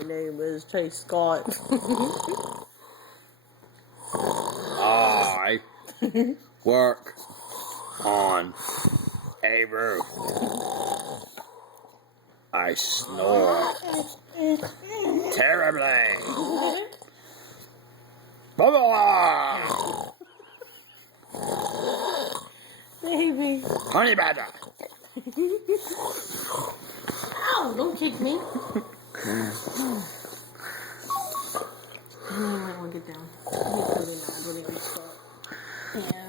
My name is Chase Scott. I work on a roof. I snore terribly. Blah, blah, blah. Baby. Honey badger. Ow, don't kick me. You might want to get down. He's really mad when he gets caught. Yeah.